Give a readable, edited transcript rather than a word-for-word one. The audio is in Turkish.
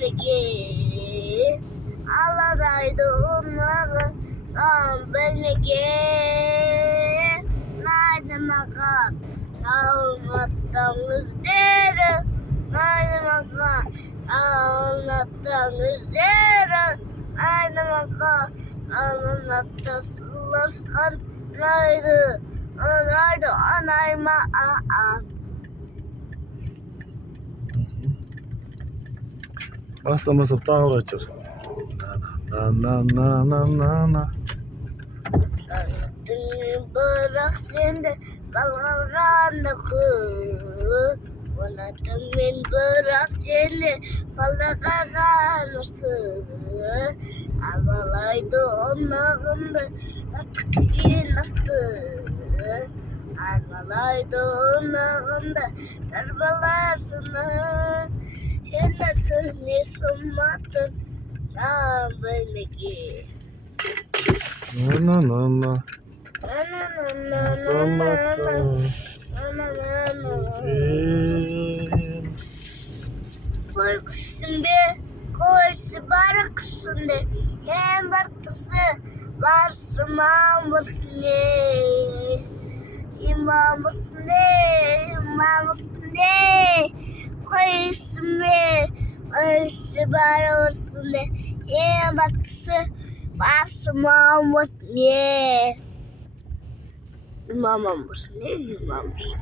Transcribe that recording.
benigi alaraydı onları benigi nerede makam anlattığınız deri nerede makam anlattığınız deri nerede makam anlattığınız kan nerede anayma Basıp basıp daha uğraşacak. Na. Bırak seni kalıranda kız. Bana temin bırak seni kalıranda kız. Avalaydı onlarında artık yinastı. Avalaydı onlarında darbalarsını. Sen nasıl ne sunmadın? Benigi. Na. Korkusun be, korkusu barakısın de, hem barkısı varsın mamısın de, imamısın de, korkusun be, korkusu barakısın de, hem barkısı varsın mamısın de, imamımsın de, imamımsın.